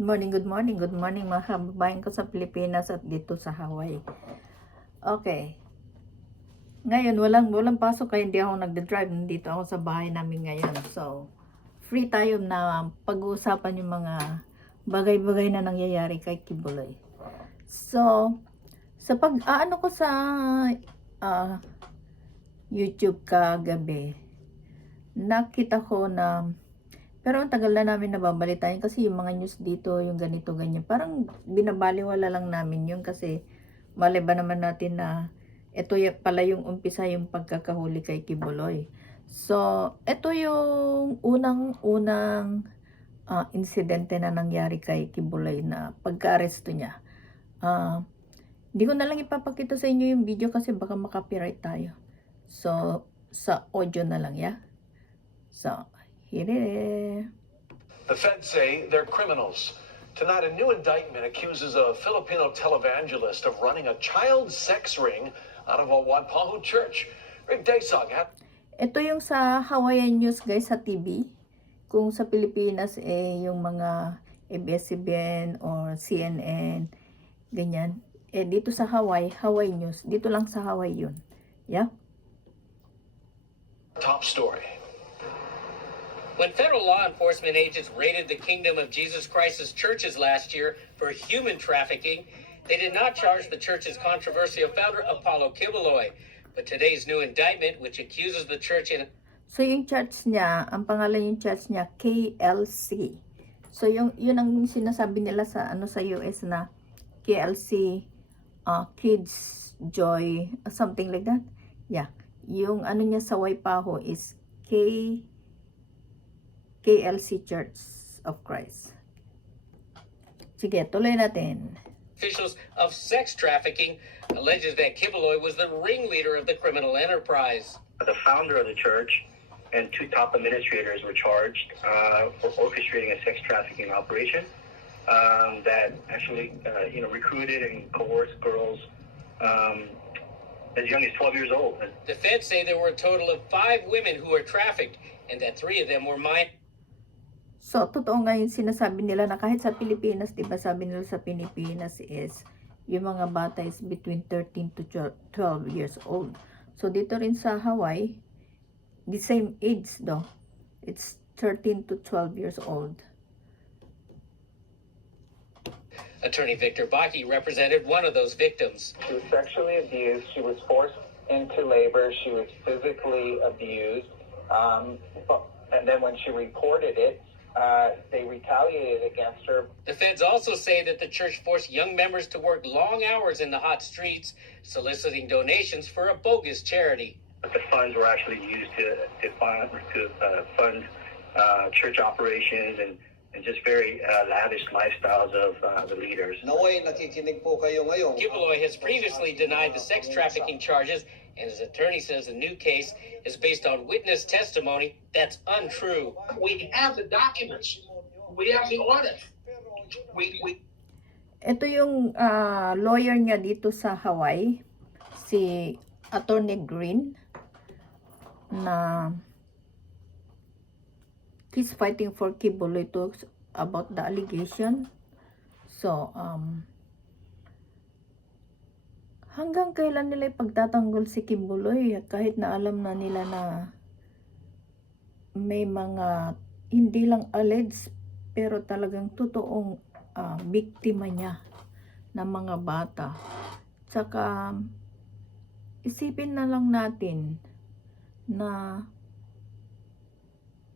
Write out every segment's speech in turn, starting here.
Good morning mga kababayan ko sa Pilipinas at dito sa Hawaii. Okay. Ngayon, walang pasok kaya hindi ako nagde-drive. Nandito ako sa bahay namin ngayon. So, free tayo na pag-uusapan yung mga bagay-bagay na nangyayari kay Kibuloy. So, sa pag-aano ko sa YouTube kagabi, nakita ko na pero ang tagal na namin nababalitaan kasi yung mga news dito, yung ganito, ganyan. Parang binabaliwala lang namin yun kasi mali ba naman natin na ito pala yung umpisa yung pagkakahuli kay Kibuloy. So, ito yung unang insidente na nangyari kay Kibuloy na pagka-aresto niya. Hindi ko na lang ipapakita sa inyo yung video kasi baka makapiright tayo. So, sa audio na lang, ya. So, here it is. The feds say they're criminals. Tonight, a new indictment accuses a Filipino televangelist of running a child sex ring out of a Wadpahu church. Rick Daysog. Ito yung sa Hawaiian News guys sa TV. Kung sa Pilipinas yung mga ABS-CBN or CNN, ganyan. Dito sa Hawaii News. Dito lang sa Hawaii yun. Yeah? Top story. When federal law enforcement agents raided the Kingdom of Jesus Christ's churches last year for human trafficking, they did not charge the church's controversial founder, Apollo Kibuloy. But today's new indictment, which accuses the church in... So yung church niya, ang pangalan yung church niya, KLC. So yun ang sinasabi nila sa sa US na KLC Kids Joy, something like that. Yeah. Yung niya sa Waipahu is KLC Church of Christ. Sige, tuloy natin. Officials of sex trafficking alleges that Kibuloy was the ringleader of the criminal enterprise. The founder of the church and two top administrators were charged for orchestrating a sex trafficking operation that actually, recruited and coerced girls as young as 12 years old. The feds say there were a total of 5 women who were trafficked and that 3 of them were minors. So, totoo nga yung sinasabi nila na kahit sa Pilipinas, diba sabi nila sa Pilipinas is yung mga bata is between 13 to 12 years old. So, dito rin sa Hawaii, the same age though. It's 13 to 12 years old. Attorney Victor Baki represented one of those victims. She was sexually abused. She was forced into labor. She was physically abused. And then when she reported it, they retaliated against her. The feds also say that the church forced young members to work long hours in the hot streets, soliciting donations for a bogus charity. But the funds were actually used to fund church operations and just very lavish lifestyles of the leaders. Naway nakikinig po kayo ngayon. Kibuloy has previously denied the sex trafficking charges, and his attorney says the new case is based on witness testimony that's untrue. We have the documents. We have the audit. Ito yung lawyer niya dito sa Hawaii, si Attorney Green, na he's fighting for Kibuloy talks about the allegation. So, hanggang kailan nila ipagtatanggol si Kibuloy kahit na alam na nila na may mga hindi lang alleged pero talagang totoong biktima niya ng mga bata. Tsaka isipin na lang natin na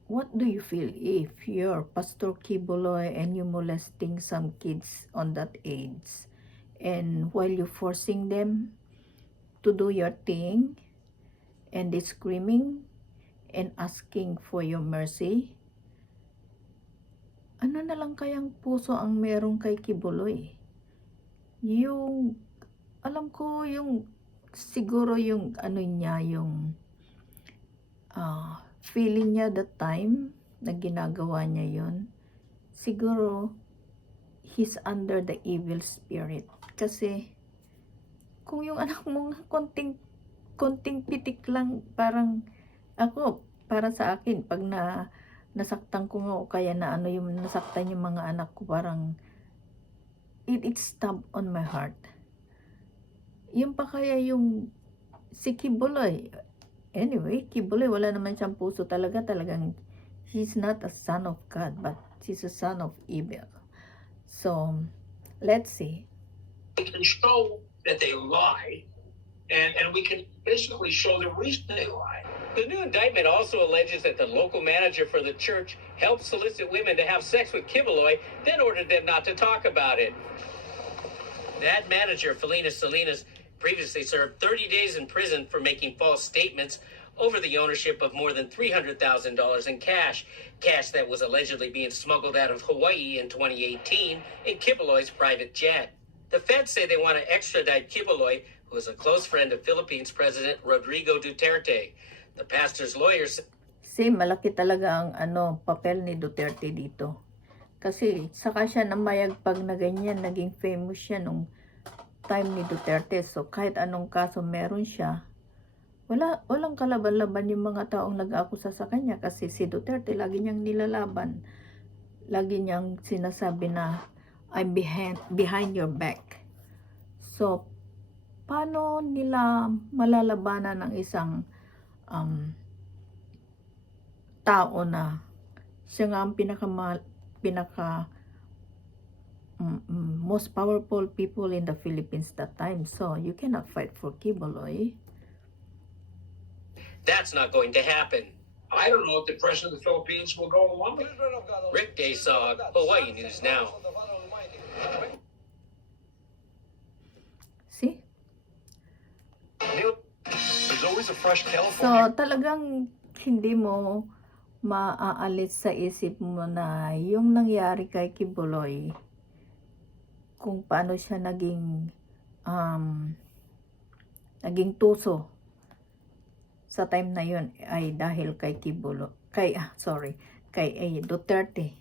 what do you feel if you're Pastor Kibuloy and you molesting some kids on that age? And while you forcing them to do your thing and they screaming and asking for your mercy, ano na lang kayang puso ang meron kay Kibuloy? Yung, alam ko yung, siguro yung niya, yung feeling niya that time na ginagawa niya yun, siguro he's under the evil spirit. Kasi kung yung anak mo konting pitik lang, parang ako, para sa akin, pag nasaktan ko nga o kaya na ano yung nasaktan yung mga anak ko, parang it stabbed on my heart. Yung pa kaya yung si Kibuloy. Anyway, Kibuloy wala naman siyang puso talaga, talagang he's not a son of God, but he's a son of evil. So, let's see. We can show that they lie, and we can basically show the reason they lie. The new indictment also alleges that the local manager for the church helped solicit women to have sex with Kibuloy, then ordered them not to talk about it. That manager, Felina Salinas, previously served 30 days in prison for making false statements over the ownership of more than $300,000 in cash that was allegedly being smuggled out of Hawaii in 2018 in Kibuloy's private jet. The feds say they want to extradite Kibuloy, who is a close friend of Philippines President Rodrigo Duterte. The pastor's lawyers Malaki talaga ang papel ni Duterte dito. Kasi saka siya namayag pag na ganyan, naging famous siya nung time ni Duterte. So kahit anong kaso meron siya, walang kalaban-laban yung mga taong nag-akusa sa kanya kasi si Duterte lagi niyang nilalaban. Lagi niyang sinasabi na I'm behind your back. So paano nila malalabanan ng isang tao na siya nga ang pinaka most powerful people in the Philippines that time. So you cannot fight for Kibuloy. That's not going to happen. I don't know if the president of the Philippines will go along with it. Rick Desog, Hawaii News Now. See? There's always a fresh So California. talagang hindi mo maaalis sa isip mo na yung nangyari kay Kibuloy, kung paano siya naging tuso sa time na yun ay dahil kay Duterte.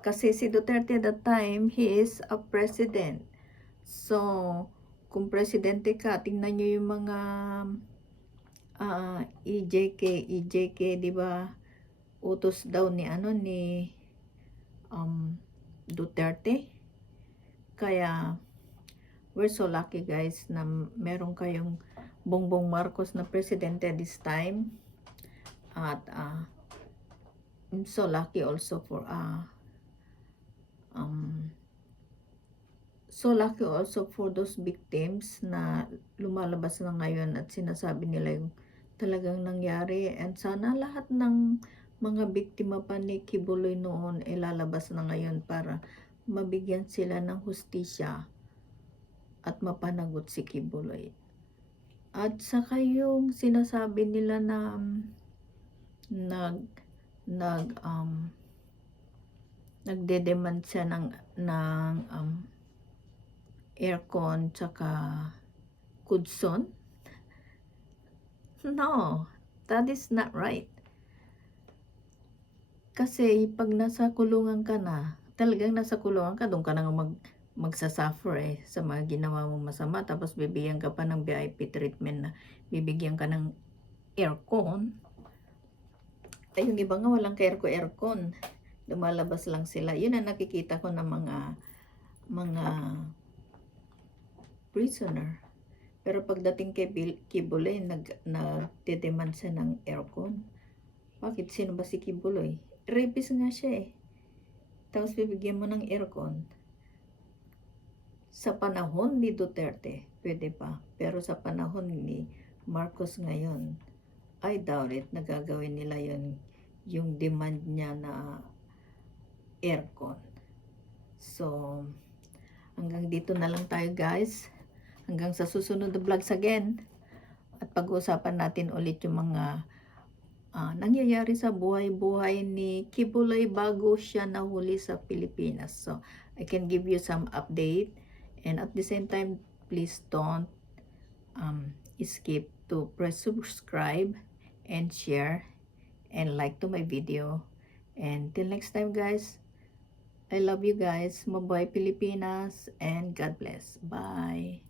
Kasi si Duterte at that time, he is a president. So, kung presidente ka, tingnan nyo yung mga EJK, di ba? Utos daw ni Duterte. Kaya we're so lucky guys na meron kayong Bongbong Marcos na presidente this time. At I'm so lucky also for those victims na lumalabas na ngayon at sinasabi nila yung talagang nangyari, and sana lahat ng mga biktima pa ni Kibuloy noon ay lalabas na ngayon para mabigyan sila ng hustisya at mapanagot si Kibuloy. At saka yung sinasabi nila na nagde-demand siya ng aircon tsaka kudson. No, that is not right. Kasi pag nasa kulungan ka na, talagang nasa kulungan ka, doon ka na magsasuffer sa mga ginawa mong masama. Tapos bibigyan ka pa ng VIP treatment na bibigyan ka ng aircon. Ay, yung iba nga walang aircon. Lumalabas lang sila. Yun ang nakikita ko ng mga prisoner. Pero pagdating kay Kibuloy, nagde-demand siya ng aircon. Bakit? Sino ba si Kibuloy? Rapist nga siya eh. Tapos bibigyan mo ng aircon. Sa panahon ni Duterte, pwede pa. Pero sa panahon ni Marcos ngayon, I doubt it, nagagawin nila yun, yung demand niya na aircon. So, hanggang dito na lang tayo guys. Hanggang sa susunod na vlogs again. At pag-uusapan natin ulit yung mga nangyayari sa buhay-buhay ni Kibuloy bago siya nahuli sa Pilipinas. So, I can give you some update. And at the same time, please don't skip to press subscribe and share and like to my video. And till next time guys, I love you guys. Mabuhay Pilipinas and God bless. Bye.